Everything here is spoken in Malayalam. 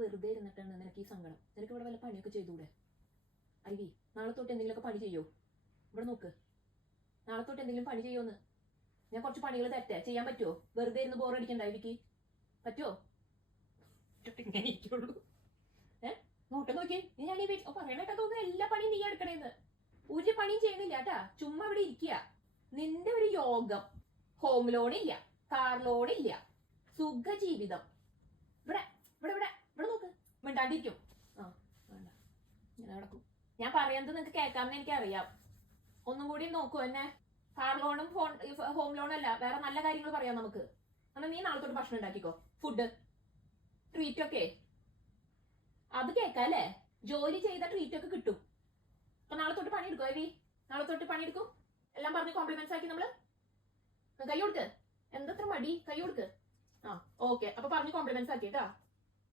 വെറുതെ ഇരുന്നിട്ടാണ് നിനക്ക് ഈ സങ്കടം. നിനക്ക് ഇവിടെ വല്ല പണിയൊക്കെ ചെയ്തൂടെ? ഐവി, നാളെ തൊട്ട് എന്തെങ്കിലുമൊക്കെ പണി ചെയ്യോ? ഇവിടെ നോക്ക്, നാളെ തൊട്ട് എന്തെങ്കിലും പണി ചെയ്യോന്ന്. ഞാൻ കുറച്ച് പണികൾ തെറ്റേ ചെയ്യാൻ പറ്റുമോ? വെറുതെ ഇരുന്ന് ബോറടിക്കണ്ട ഐവിക്ക്, പറ്റുമോ? ഇങ്ങനെ ഇരിക്കുള്ളൂ. നോട്ട് നോക്കി, ഞാൻ ഈ പറയണേട്ടാ തോന്നുന്നു എല്ലാ പണിയും നീ എടുക്കണേന്ന്. ഒരു പണിയും ചെയ്യണില്ല കേട്ടാ, ചുമ്മാ ഇവിടെ ഇരിക്കുക. നിന്റെ ഒരു യോഗം. ഹോം ലോൺ ഇല്ല, കാർ ലോൺ ഇല്ല, സുഖ ജീവിതം. ഇവിടെ ഇവിടെ ഇവിടെ ഇവിടെ നോക്ക്, മിണ്ടാണ്ടിരിക്കും. വേണ്ട, ഇങ്ങനെ നടക്കും. ഞാൻ പറയുന്നത് നിനക്ക് കേൾക്കാമെന്ന് എനിക്കറിയാം. ഒന്നും കൂടി നോക്കൂ എന്നെ. കാർ ലോണും ഹോം ലോണും അല്ല, വേറെ നല്ല കാര്യങ്ങൾ പറയാം നമുക്ക്. എന്നാൽ നീ നാളെ തൊട്ട് ഭക്ഷണം ഉണ്ടാക്കിക്കോ. ഫുഡ് ട്രീറ്റ് ഒക്കെ അത് കേൾക്കാല്ലേ? ജോലി ചെയ്ത ട്രീറ്റ് ഒക്കെ കിട്ടും. അപ്പൊ നാളെ തൊട്ട് പണിയെടുക്കും ഐവി, നാളെ തൊട്ട് പണിയെടുക്കും. എല്ലാം പറഞ്ഞ് കോംപ്ലിമെന്റ്സ് ആക്കി നമ്മള്. കൈ കൊടുക്ക്, എന്തത്ര മടി, കൈ കൊടുക്ക്. ഓക്കെ, അപ്പൊ പറഞ്ഞ് കോംപ്ലിമെന്റ്സ് ആക്കി കേട്ടാ.